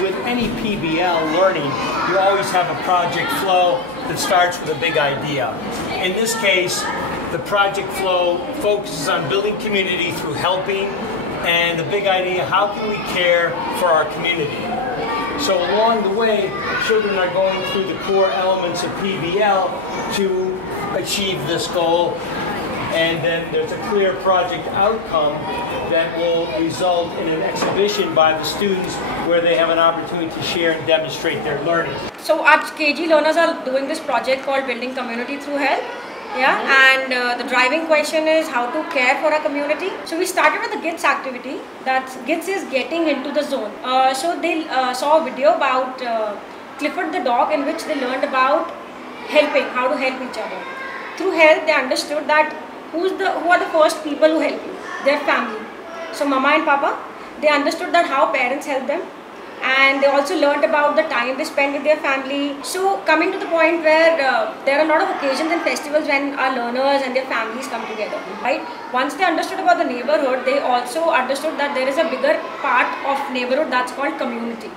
with any PBL learning, you always have a project flow that starts with a big idea. In this case, the project flow focuses on building community through helping, and the big idea, how can we care for our community? So along the way, children are going through the core elements of PBL to achieve this goal, and then there's a clear project outcome that will result in an exhibition by the students where they have an opportunity to share and demonstrate their learning. So our KG learners are doing this project called Building Community Through Health. Yeah, and the driving question is how to care for our community. So we started with the GITS activity. That GITS is getting into the zone. So they saw a video about Clifford the dog, in which they learned about helping, how to help each other. Through health, they understood that who are the first people who help you? Their family. So mama and papa, they understood that how parents help them. And they also learned about the time they spend with their family. So coming to the point where there are a lot of occasions and festivals when our learners and their families come together, right? Once they understood about the neighborhood, they also understood that there is a bigger part of neighborhood that's called community.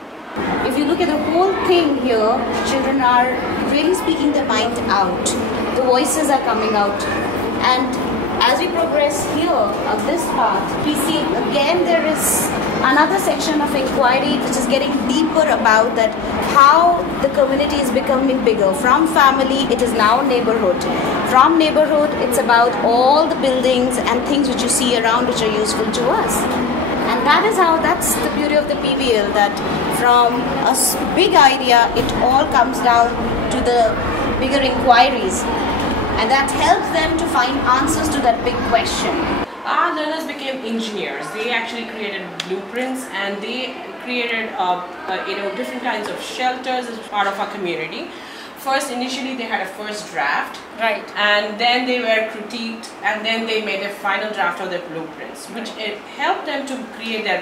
If you look at the whole thing here, children are really speaking their mind out. The voices are coming out. And as we progress here on this path, we see again there is another section of inquiry which is getting deeper about that how the community is becoming bigger. From family, it is now neighborhood. From neighborhood, it's about all the buildings and things which you see around which are useful to us. And that's the beauty of the PBL, that from a big idea, it all comes down to the bigger inquiries. And that helps them to find answers to that big question. Our learners became engineers. They actually created blueprints, and they created different kinds of shelters as part of our community. First, initially they had a first draft, right, and then they were critiqued, and then they made a final draft of their blueprints, which it helped them to create their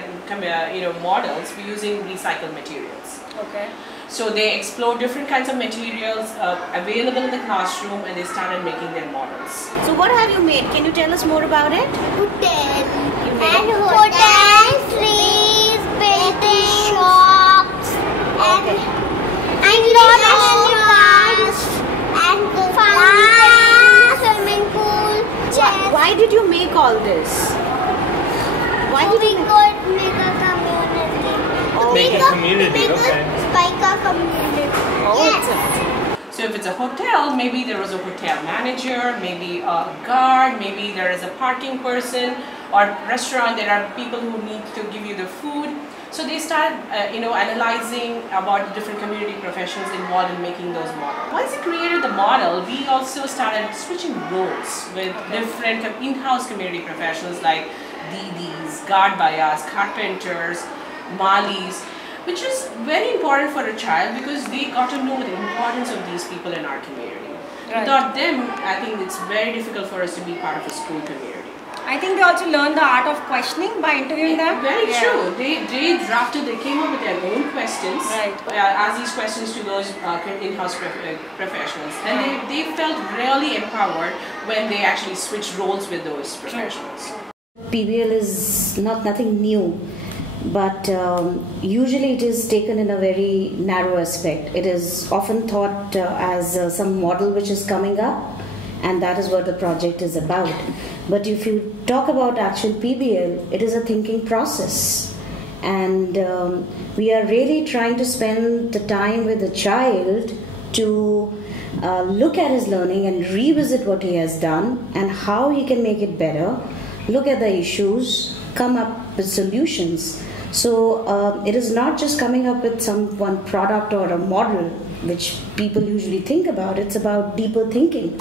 models using recycled materials. Okay. So they explored different kinds of materials available in the classroom, and they started making their models. So what have you made? Can you tell us more about it? Hotel. And hotels, trees, buildings, shops, and lot of cars, and swimming pool, chairs. Why did you make all this? Why did we could make a community. Make a community, okay. Spike a community. Yes. So if it's a hotel, maybe there was a hotel manager, maybe a guard, maybe there is a parking person, or restaurant, there are people who need to give you the food. So they start analyzing about the different community professionals involved in making those models. Once they created the model, we also started switching roles with different in-house community professionals like DDs, guard bayas, carpenters, malis, which is very important for a child because they got to know the importance of these people in our community. Right. Without them, I think it's very difficult for us to be part of a school community. I think they also learn the art of questioning by interviewing them. Very true. They came up with their own questions, right, asked these questions to those in-house professionals, and they felt really empowered when they actually switched roles with those professionals. PBL is nothing new. But usually it is taken in a very narrow aspect. It is often thought as some model which is coming up, and that is what the project is about. But if you talk about actual PBL, it is a thinking process, and we are really trying to spend the time with the child to look at his learning and revisit what he has done and how he can make it better, look at the issues, come up with solutions. So it is not just coming up with one product or a model which people usually think about, it's about deeper thinking.